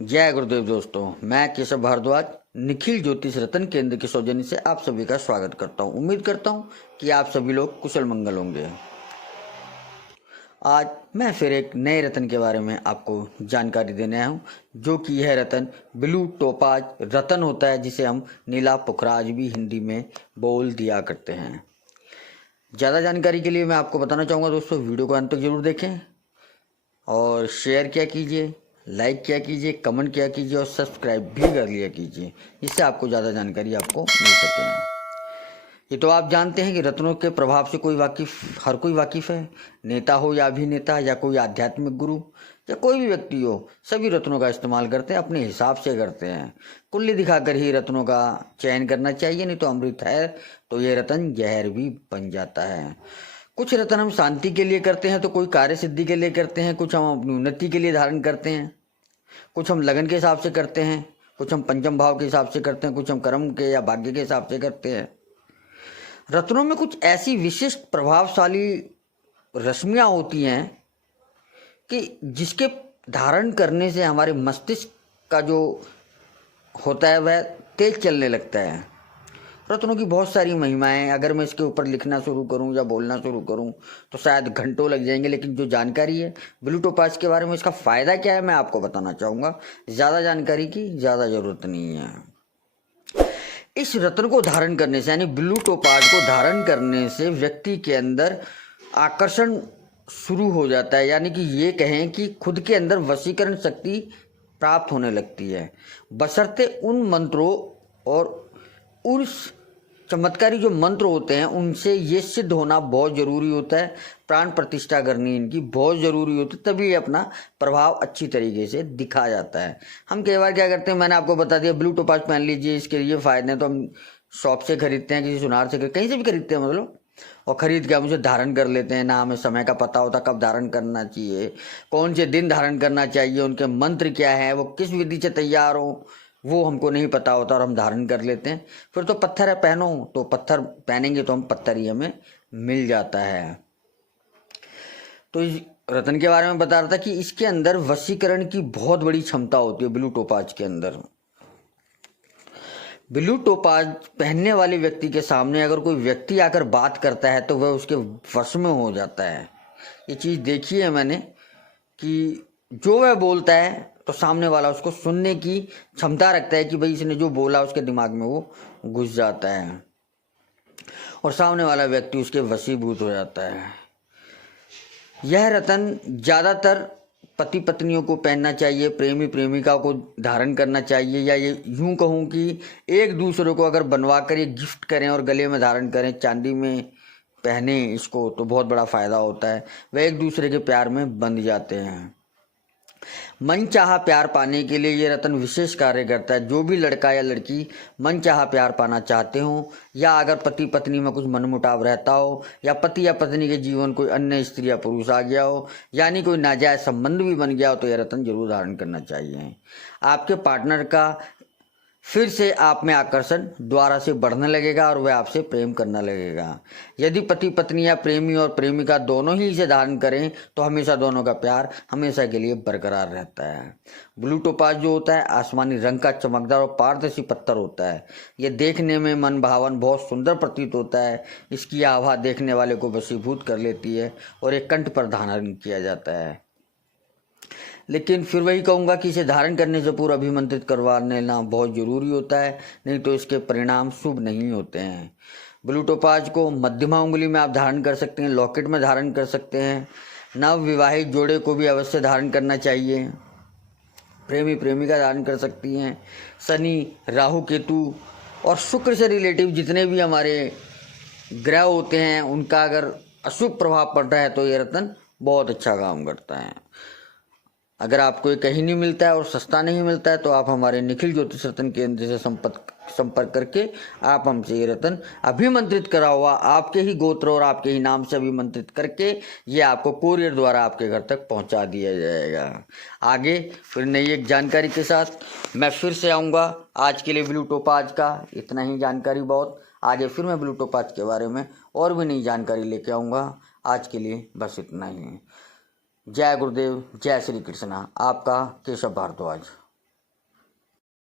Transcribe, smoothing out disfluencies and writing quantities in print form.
जय गुरुदेव दोस्तों, मैं केशव भारद्वाज निखिल ज्योतिष रतन केंद्र के सौजन्य से आप सभी का स्वागत करता हूं। उम्मीद करता हूं कि आप सभी लोग कुशल मंगल होंगे। आज मैं फिर एक नए रतन के बारे में आपको जानकारी देने आया हूं, जो कि यह रतन ब्लू टोपाज रतन होता है, जिसे हम नीला पुखराज भी हिंदी में बोल दिया करते हैं। ज़्यादा जानकारी के लिए मैं आपको बताना चाहूँगा दोस्तों, वीडियो को अंत तक जरूर देखें और शेयर किया कीजिए, लाइक किया कीजिए, कमेंट किया कीजिए और सब्सक्राइब भी कर लिया कीजिए, जिससे आपको ज़्यादा जानकारी आपको मिल सके। ये तो आप जानते हैं कि रत्नों के प्रभाव से हर कोई वाकिफ़ है। नेता हो या अभिनेता या कोई आध्यात्मिक गुरु या कोई भी व्यक्ति हो, सभी रत्नों का इस्तेमाल करते हैं, अपने हिसाब से करते हैं। कुल्ली दिखाकर ही रत्नों का चयन करना चाहिए, नहीं तो अमृत है तो ये रत्न जहर भी बन जाता है। कुछ रत्न हम शांति के लिए करते हैं, तो कोई कार्य सिद्धि के लिए करते हैं, कुछ हम अपनी उन्नति के लिए धारण करते हैं, कुछ हम लगन के हिसाब से करते हैं, कुछ हम पंचम भाव के हिसाब से करते हैं, कुछ हम कर्म के या भाग्य के हिसाब से करते हैं। रत्नों में कुछ ऐसी विशिष्ट प्रभावशाली रश्मियाँ होती हैं कि जिसके धारण करने से हमारे मस्तिष्क का जो होता है वह तेज चलने लगता है। रत्नों की बहुत सारी महिमाएं, अगर मैं इसके ऊपर लिखना शुरू करूं या बोलना शुरू करूं तो शायद घंटों लग जाएंगे, लेकिन जो जानकारी है ब्लू टोपाज के बारे में, इसका फ़ायदा क्या है, मैं आपको बताना चाहूँगा। ज़्यादा जानकारी की ज़्यादा ज़रूरत नहीं है। इस रत्न को धारण करने से, यानी ब्लू टोपाज को धारण करने से व्यक्ति के अंदर आकर्षण शुरू हो जाता है, यानी कि ये कहें कि खुद के अंदर वशीकरण शक्ति प्राप्त होने लगती है, बशर्ते उन मंत्रों और उस चमत्कारी जो मंत्र होते हैं उनसे ये सिद्ध होना बहुत ज़रूरी होता है। प्राण प्रतिष्ठा करनी इनकी बहुत ज़रूरी होती है, तभी ये अपना प्रभाव अच्छी तरीके से दिखा जाता है। हम कई बार क्या करते हैं, मैंने आपको बता दिया, ब्लू टोपाज पहन लीजिए, इसके ये फ़ायदे हैं, तो हम शॉप से खरीदते हैं, किसी सुनार से, कहीं से भी खरीदते हैं मतलब, और ख़रीद के हम उसे धारण कर लेते हैं। ना हमें समय का पता होता कब धारण करना चाहिए, कौन से दिन धारण करना चाहिए, उनके मंत्र क्या है, वो किस विधि से तैयार हो, वो हमको नहीं पता होता और हम धारण कर लेते हैं। फिर तो पत्थर है, पहनो, तो पत्थर पहनेंगे तो हम पत्थर ही हमें मिल जाता है। तो इस रत्न के बारे में बता रहा था कि इसके अंदर वशीकरण की बहुत बड़ी क्षमता होती है। ब्लू टोपाज के अंदर, ब्लू टोपाज पहनने वाले व्यक्ति के सामने अगर कोई व्यक्ति आकर बात करता है तो वह उसके वश में हो जाता है। ये चीज़ देखी है मैंने कि जो वह बोलता है तो सामने वाला उसको सुनने की क्षमता रखता है कि भाई इसने जो बोला उसके दिमाग में वो घुस जाता है और सामने वाला व्यक्ति उसके वशीभूत हो जाता है। यह रत्न ज़्यादातर पति पत्नियों को पहनना चाहिए, प्रेमी प्रेमिका को धारण करना चाहिए, या ये यूं कहूँ कि एक दूसरे को अगर बनवा कर ये गिफ्ट करें और गले में धारण करें, चांदी में पहने इसको, तो बहुत बड़ा फ़ायदा होता है। वह एक दूसरे के प्यार में बंध जाते हैं। मनचाहा प्यार पाने के लिए ये रत्न विशेष कार्य करता है। जो भी लड़का या लड़की मनचाहा प्यार पाना चाहते हो, या अगर पति पत्नी में कुछ मनमुटाव रहता हो, या पति या पत्नी के जीवन कोई अन्य स्त्री या पुरुष आ गया हो, यानी कोई नाजायज संबंध भी बन गया हो, तो यह रत्न जरूर धारण करना चाहिए। आपके पार्टनर का फिर से आप में आकर्षण द्वारा से बढ़ने लगेगा और वह आपसे प्रेम करने लगेगा। यदि पति पत्नी या प्रेमी और प्रेमिका दोनों ही इसे धारण करें तो हमेशा दोनों का प्यार हमेशा के लिए बरकरार रहता है। ब्लू टोपाज जो होता है आसमानी रंग का चमकदार और पारदर्शी पत्थर होता है। यह देखने में मन भावन बहुत सुंदर प्रतीत होता है। इसकी आभा देखने वाले को वशीभूत कर लेती है और एक कंठ पर धारण किया जाता है। लेकिन फिर वही कहूँगा कि इसे धारण करने से पूर्व अभिमंत्रित करवा लेना बहुत ज़रूरी होता है, नहीं तो इसके परिणाम शुभ नहीं होते हैं। ब्लू टोपाज को मध्यमा उंगली में आप धारण कर सकते हैं, लॉकेट में धारण कर सकते हैं। नव विवाहित जोड़े को भी अवश्य धारण करना चाहिए। प्रेमी प्रेमिका धारण कर सकती हैं। शनि, राहु, केतु और शुक्र से रिलेटिव जितने भी हमारे ग्रह होते हैं उनका अगर अशुभ प्रभाव पड़ रहा है तो ये रत्न बहुत अच्छा काम करता है। अगर आपको ये कहीं नहीं मिलता है और सस्ता नहीं मिलता है तो आप हमारे निखिल ज्योतिष रत्न केंद्र से संपर्क करके आप हमसे ये रत्न अभिमंत्रित करा हुआ आपके ही गोत्र और आपके ही नाम से अभिमंत्रित करके ये आपको कोरियर द्वारा आपके घर तक पहुंचा दिया जाएगा। आगे फिर नई एक जानकारी के साथ मैं फिर से आऊँगा। आज के लिए ब्लू टोपाज का इतना ही जानकारी बहुत। आगे फिर मैं ब्लू टोपाज के बारे में और भी नई जानकारी लेके आऊँगा। आज के लिए बस इतना ही। जय गुरुदेव, जय श्री कृष्णा। आपका केशव भारद्वाज।